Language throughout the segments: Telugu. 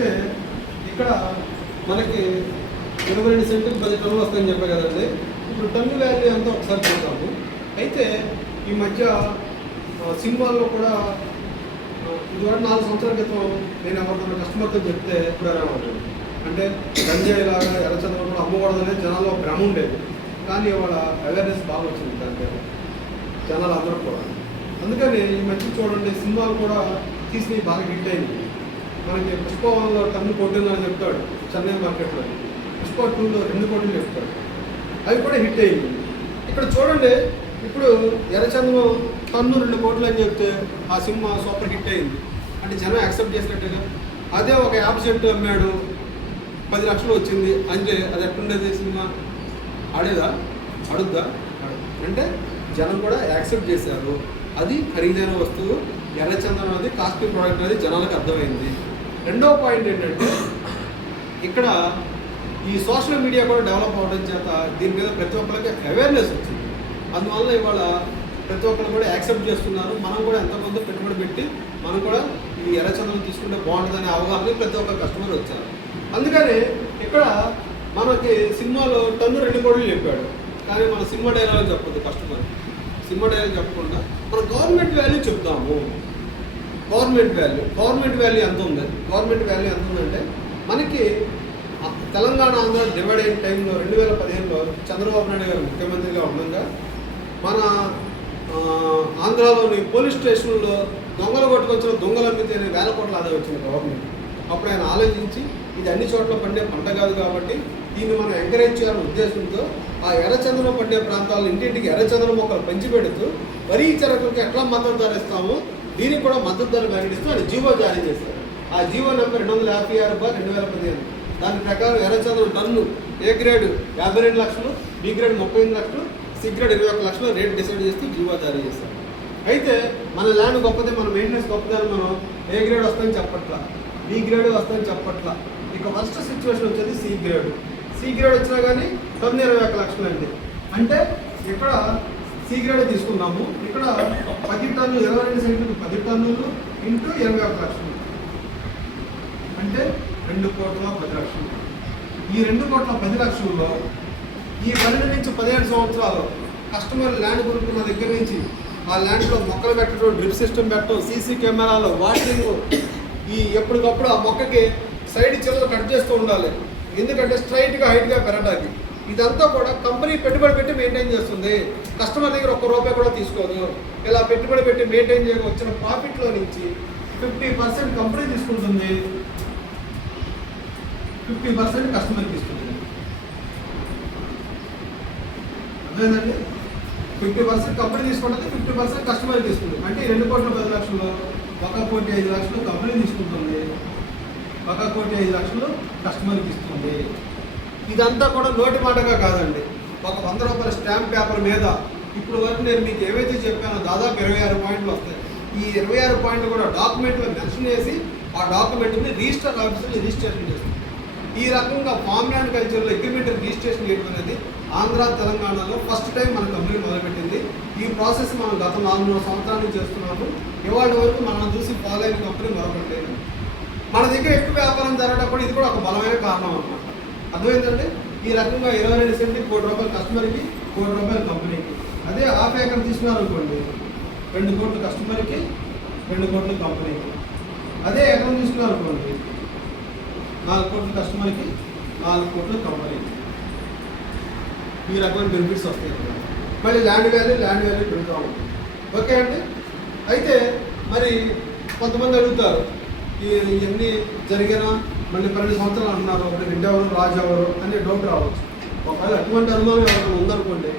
అయితే ఇక్కడ మనకి 22 సెంట్లు 10 టన్నులు వస్తాయని చెప్పే కదండి. ఇప్పుడు టన్ను వాల్యూ అంతా ఒకసారి చూద్దాము. అయితే ఈ మధ్య సినిమాల్లో కూడా ఇదివరకు 4 సంవత్సరాల క్రితం నేను ఎవరికైనా కస్టమర్తో చెప్తే ఇప్పుడు అంటే గంజాయి లాగా ఎర్రచందనం కూడా అమ్మకూడదనే జనాల్లో భ్రమ ఉండేది. కానీ ఇవాళ అవేర్నెస్ బాగా వచ్చింది దాంట్లో జనాలు అందరూ కూడా. అందుకని ఈ మధ్య చూడండి సినిమాలు కూడా తీసినవి బాగా హిట్ అయింది. మనకి పుష్ప 1లో టన్ను కొట్టిందని చెప్తాడు చెన్నై మార్కెట్లో, పుష్ప 2లో 2 కోట్లు చెప్తాడు, అవి కూడా హిట్ అయింది. ఇక్కడ చూడండి ఇప్పుడు ఎర్రచందనం టన్ను 2 కోట్లు అని చెప్తే ఆ సినిమా సూపర్ హిట్ అయింది అంటే జనం యాక్సెప్ట్ చేసినట్టుగా. అదే ఒక 50 సెంటు అమ్మాడు 10 లక్షలు వచ్చింది అంటే అది ఎట్లుండేది సినిమా? ఆడేదా? అడుద్దా? అంటే జనం కూడా యాక్సెప్ట్ చేశారు. అది ఖరీదైన వస్తువు, ఎర్రచందనం అది కాస్ట్లీ ప్రోడక్ట్ అనేది జనాలకు అర్థమైంది. రెండవ పాయింట్ ఏంటంటే ఇక్కడ ఈ సోషల్ మీడియా కూడా డెవలప్ అవడం చేత దీని మీద ప్రతి ఒక్కరికి అవేర్నెస్ వచ్చింది. అందువల్ల ఇవాళ ప్రతి ఒక్కరు కూడా యాక్సెప్ట్ చేస్తున్నారు. మనం కూడా ఎంతమంది పెట్టుబడి పెట్టి మనం కూడా ఈ ఎర్రచందనం తీసుకుంటే బాగుంటుందనే అవగాహన ప్రతి ఒక్క కస్టమర్ వచ్చారు. అందుకని ఇక్కడ మనకి సినిమాలో టన్ను 2 కోట్లు చెప్పాడు, కానీ మన సినిమా డైలాగ్ చెప్పదు కస్టమర్. సినిమా డైలాగ్ చెప్పకుండా మనం గవర్నమెంట్ వాల్యూ చెప్తాము. గవర్నమెంట్ వాల్యూ ఎంత ఉంది? గవర్నమెంట్ వాల్యూ ఎంత ఉందంటే మనకి తెలంగాణ ఆంధ్ర డివైడ్ అయిన టైంలో 2015లో చంద్రబాబు నాయుడు గారు ముఖ్యమంత్రిగా ఉండగా మన ఆంధ్రాలోని పోలీస్ స్టేషన్లో దొంగలు కొట్టుకొచ్చిన దొంగలు అమ్మితేనే వేల కోట్ల ఆదాయం వచ్చింది గవర్నమెంట్. అప్పుడు ఆయన ఆలోచించి ఇది అన్ని చోట్ల పండే పంట కాదు కాబట్టి దీన్ని మనం ఎంకరేజ్ చేయాలనే ఉద్దేశంతో ఆ ఎర్రచందనం పండే ప్రాంతాల్లో ఇంటింటికి ఎర్రచందనం మొక్కలు పెంచిపెడుతూ వరి చెరకులకి ఎట్లా మద్దతు ధర ఇస్తామో దీనికి కూడా మద్దతు ధర ప్రకటిస్తూ ఆయన జీవో జారీ చేశారు. ఆ జీవో నెంబర్ 256/2015. దాని ప్రకారం ఎర్రచందనం టన్ను ఏ గ్రేడ్ 52 లక్షలు, బి గ్రేడ్ 38 లక్షలు, సి గ్రేడ్ 21 లక్షలు రేట్ డిసైడ్ చేస్తూ జీవో జారీ చేశారు. అయితే మన ల్యాండ్ గొప్పదే, మన మెయింటెనెన్స్ గొప్పదని మనం ఏ గ్రేడ్ వస్తుందని చెప్పట్లా, బి గ్రేడ్ వస్తుందని చెప్పట్లా. ఇక ఫస్ట్ సిచ్యువేషన్ వచ్చేది సి గ్రేడ్. సి గ్రేడ్ వచ్చినా కానీ టన్ను 21 లక్షలు అండి. అంటే ఇక్కడ సి గ్రేడ్ తీసుకున్నాము. ఇక్కడ 10 టన్నులు 22 సెంట్లు 10 టన్నులు ఇంటూ 21 లక్షలు అంటే 2,10,00,000. ఈ 2,10,00,000లో ఈ 12 నుంచి 17 సంవత్సరాలు కస్టమర్ ల్యాండ్ కొనుక్కున్న దగ్గర నుంచి ఆ ల్యాండ్లో మొక్కలు పెట్టడం, డ్రిప్ సిస్టమ్ పెట్టడం, సీసీ కెమెరాలు, వాటరింగ్, ఈ ఎప్పటికప్పుడు ఆ మొక్కకి సైడ్ చిల్లలు కట్ చేస్తూ ఉండాలి. ఎందుకంటే స్ట్రైట్గా హైట్గా పెరగడానికి. ఇదంతా కూడా కంపెనీ పెట్టుబడి పెట్టి మెయింటైన్ చేస్తుంది. కస్టమర్ దగ్గర ₹1 కూడా తీసుకోదు. ఇలా పెట్టుబడి పెట్టి మెయింటైన్ చేయక వచ్చిన ప్రాఫిట్లో నుంచి 50% కంపెనీ తీసుకుంటుంది, 50% కస్టమర్కి ఇస్తుంది. అదేనండి, 50% కంపెనీ తీసుకుంటుంది, 50% కస్టమర్కి ఇస్తుంది. అంటే 2,10,00,000లో 1,05,00,000 కంపెనీ తీసుకుంటుంది, 1,05,00,000 కస్టమర్కి ఇస్తుంది. ఇదంతా కూడా నోటి మాటగా కాదండి, ఒక ₹100 స్టాంప్ పేపర్ మీద ఇప్పుడు వరకు నేను మీకు ఏవైతే చెప్పానో దాదాపు 26 పాయింట్లు వస్తాయి. ఈ 26 పాయింట్లు కూడా డాక్యుమెంట్లో మెన్షన్ చేసి ఆ డాక్యుమెంట్ని రిజిస్టర్ ఆఫీసులో రిజిస్ట్రేషన్ చేస్తుంది. ఈ రకంగా ఫార్మ్ ల్యాండ్ కల్చర్లో అగ్రిమెంట్ రిజిస్ట్రేషన్ చేయడం అనేది ఆంధ్ర తెలంగాణలో ఫస్ట్ టైం మన కంపెనీ మొదలుపెట్టింది. ఈ ప్రాసెస్ మనం గత 4 సంవత్సరాల నుంచి చేస్తున్నాము. ఇవాళ వరకు మనం చూసి ఫాలో అయిన కంపెనీ మరొకటి లేదు. మన దగ్గర ఎక్కువ వ్యాపారం జరగడం కూడా ఇది కూడా ఒక బలమైన కారణం అన్నమాట. అర్థమైందంటే ఈ రకంగా 22 సెంట్కి ₹1,00,00,000 కస్టమర్కి, ₹1,00,00,000 కంపెనీకి. అదే హాఫ్ ఏకర్ తీసుకున్నారనుకోండి 2 కోట్లు కస్టమర్కి, 2 కోట్లు కంపెనీకి. అదే ఎకరం తీసుకున్నారనుకోండి 4 కోట్లు కస్టమర్కి, 4 కోట్లు కంపెనీకి. ఈ రకమైన బెనిఫిట్స్ వస్తాయి. మళ్ళీ ల్యాండ్ వాల్యూ పెరుగుతూ ఉంటుంది. ఓకే అండి. అయితే మరి కొంతమంది అడుగుతారు ఇవన్నీ జరిగినా మళ్ళీ 12 సంవత్సరాలు అంటున్నారు, ఒకటి రెడ్డెవరు రాజు ఎవరు అనే డౌట్ రావచ్చు. ఒకవేళ అటువంటి అనుమానం ఎవరైనా ఉందనుకోండి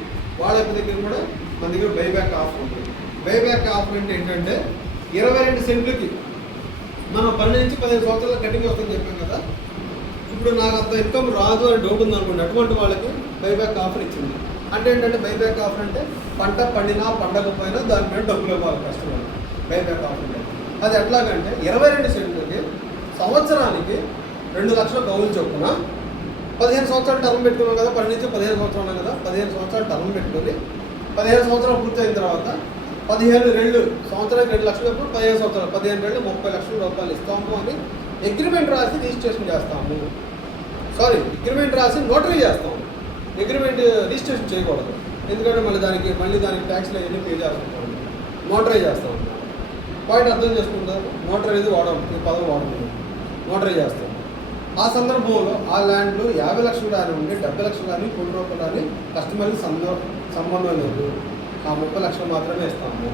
వాళ్ళ దగ్గర కూడా మన దగ్గర బైబ్యాక్ ఆఫర్ ఉంటుంది. బైబ్యాక్ ఆఫర్ అంటే ఏంటంటే 22 సెంట్లకి మనం 12 నుంచి 15 సంవత్సరాల కటింగ్ వస్తుందని చెప్పాం కదా. ఇప్పుడు నాకు అంత ఇన్కమ్ రాదు అని డౌట్ ఉందనుకోండి, అటువంటి వాళ్ళకి బైబ్యాక్ ఆఫర్ ఇచ్చింది. అంటే ఏంటంటే బైబ్యాక్ ఆఫర్ అంటే పంట పండినా పండకపోయినా దాని మీద డబ్బులు ఇవ్వాలి కస్టమర్. బైబ్యాక్ ఆఫర్ అంటే అది ఎట్లాగంటే 22 సెంట్లకి సంవత్సరానికి 2 లక్షల కౌలు చొప్పున 15 సంవత్సరాలు టర్మ్ పెట్టుకున్నాం కదా, 12 నుంచి 15 సంవత్సరాలు కదా, 15 సంవత్సరాలు టర్మ్ పెట్టుకొని 15 సంవత్సరాలు పూర్తయిన తర్వాత 15 రెళ్ళు సంవత్సరానికి 2 లక్షలు, 15 సంవత్సరాలు 15 రెళ్ళు ₹30 లక్షలు ఇస్తాము అని అగ్రిమెంట్ రాసి రిజిస్ట్రేషన్ చేస్తాము. సారీ, అగ్రిమెంట్ రాసి నోటరీ చేస్తాము. అగ్రిమెంట్ రిజిస్ట్రేషన్ చేయకూడదు, ఎందుకంటే మళ్ళీ దానికి ట్యాక్స్లో ఎన్ని పే చేస్తాం. నోటరీ చేస్తాం. పాయింట్ అర్థం చేసుకుంటారు. నోటరీ అనేది ఈ పదం వాడకూడదు. నోటరీ చేస్తాం. ఆ సందర్భంలో ఆ ల్యాండ్లో 50 లక్షలు కానీ ఉండి 70 లక్షలు కానీ 1 కోటి రూపాయలు కానీ కస్టమర్కి సంబంధం లేదు. ఆ 30 లక్షలు మాత్రమే ఇస్తాము.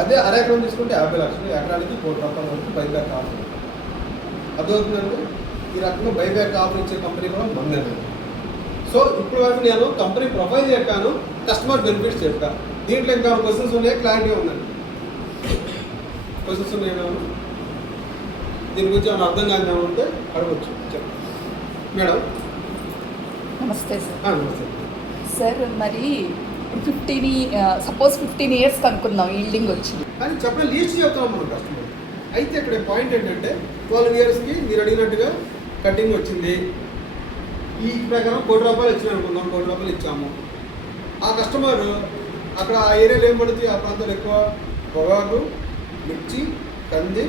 అదే అరెకరం తీసుకుంటే 50 లక్షలు, ఎకరానికి 1 కోటి రూపాయల వరకు బైబ్యాక్ ఆఫర్. అర్థమవుతుందండి. ఈ రకంగా బైబ్యాక్ ఆఫర్ ఇచ్చే కంపెనీ కూడా మందేనండి. సో ఇప్పుడు వరకు నేను కంపెనీ ప్రొఫైల్ చెప్పాను, కస్టమర్ బెనిఫిట్స్ చెప్పాను. దీంట్లో ఇంకా క్వశ్చన్స్ ఉన్నాయి, క్లారిటీ ఉందండి. క్వశ్చన్స్ ఉన్నాయి, దీని గురించి ఏమైనా అర్థం కాదు ఉంటే అడగచ్చు. మేడం నమస్తే సార్. నమస్తే సార్, మరి 15 ఇయర్స్ అనుకుందాం ఈల్డింగ్ వచ్చింది కానీ చెప్పిన లీస్ట్ చెప్తాం మనం కస్టమర్. అయితే ఇక్కడ పాయింట్ ఏంటంటే 12 ఇయర్స్కి మీరు అడిగినట్టుగా కటింగ్ వచ్చింది. ఈ ప్రకారం 1 కోటి రూపాయలు ఇచ్చిన అనుకుందాం, 1 కోటి రూపాయలు ఇచ్చాము. ఆ కస్టమర్ అక్కడ ఆ ఏరియాలో ఏం పడుతుంది, ఆ ప్రాంతంలో ఎక్కువ పొగాకు, మిర్చి, కంది,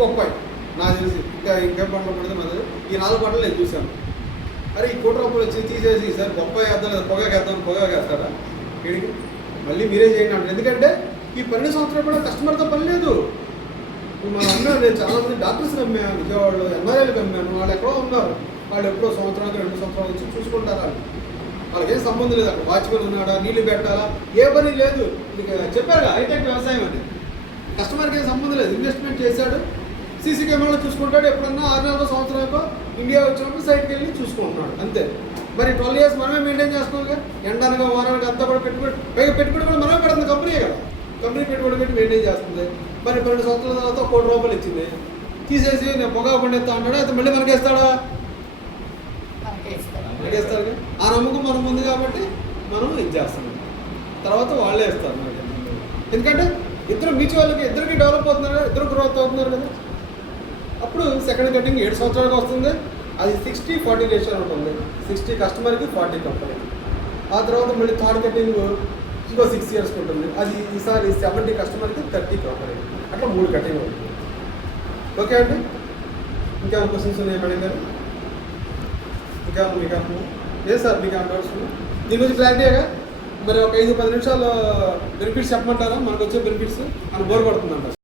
బొప్పాయి. నాకు తెలిసి ఇంకా పంటలు పడితే మన ఈ 4 పంటలు నేను చూశాను. అరే ఈ 1 కోటి రూపాయలు వచ్చి తీసేసి సార్ బొప్పాయి వేద్దాం లేదా పొగాకు వేస్తాడా వీడికి, మళ్ళీ మీరే చేయండి అంటారు. ఎందుకంటే ఈ 12 సంవత్సరాలు కూడా కస్టమర్తో పని లేదు. మా అమ్మాను నేను చాలామంది డాక్టర్స్ని అమ్మాను, విజయవాడలో ఎంఆర్ఐలకు అమ్మాను. వాళ్ళు ఎక్కడో ఉన్నారు, వాళ్ళు ఎప్పుడో సంవత్సరానికి 2 సంవత్సరాలు వచ్చి చూసుకుంటారు. వాళ్ళకి ఏం సంబంధం లేదు. అక్కడ వాచ్మెన్ ఉన్నాడా, నీళ్లు పెట్టాలా, ఏ పని లేదు. ఇది చెప్పారుగా హైటెక్ వ్యవసాయం అని. కస్టమర్కి ఏం సంబంధం లేదు. ఇన్వెస్ట్మెంట్ చేశాడు, సీసీ కెమెరాలో చూసుకుంటాడు. ఎప్పుడన్నా 6 నెలల సంవత్సరాలకు ఇండియా వచ్చినప్పుడు సైట్కి వెళ్ళి చూసుకుంటున్నాడు అంతే. మరి 12 ఇయర్స్ మనమే మెయింటైన్ చేసుకోవాలి. ఎండనగా వారానికి అంతా కూడా పెట్టుబడి కూడా మనమే పెడుతుంది కంపెనీ కదా. కంపెనీ పెట్టుబడి పెట్టి మెయింటైన్ చేస్తుంది. మరి 12 సంవత్సరాల తర్వాత 1 కోటి రూపాయలు ఇచ్చింది, తీసేసి నేను పొగాకు పండిస్తా అంటాడు. అయితే మళ్ళీ మనకేస్తాడా? మనకేస్తాడు. ఆ నమ్మకం మనకు ఉంది కాబట్టి మనం ఇది చేస్తాం. తర్వాత వాళ్ళే ఇస్తారు మనకి. ఎందుకంటే ఇద్దరు ఇద్దరికి డెవలప్ అవుతున్నారు కదా, ఇద్దరు గ్రోత్ అవుతున్నారు కదా. అప్పుడు సెకండ్ కటింగ్ 7 సంవత్సరాలకు వస్తుంది. అది 60-40 రేషియో ఉంటుంది. 60 కస్టమర్కి, 40 కంపెనీకి. ఆ తర్వాత మళ్ళీ థర్డ్ కటింగ్ ఇంకో 6 ఇయర్స్కి ఉంటుంది. అది ఈసారి 70 కస్టమర్కి, 30 కంపెనీకి. అట్లా 3 కటింగ్ ఉంటుంది. ఓకే అండి. ఇంకేమైనా క్వశ్చన్స్ ఉన్నాయి మేడం గారు? ఇంకేమన్నా మీకు లేదు సార్, మీకు ఏమైనా డౌట్స్ దీని గురించి క్లారిటీగా మరి ఒక 5-10 నిమిషాలు బెనిఫిట్స్ చెప్పమంటారా? మనకు వచ్చే బెనిఫిట్స్ అని బోర్ పడుతుందంట.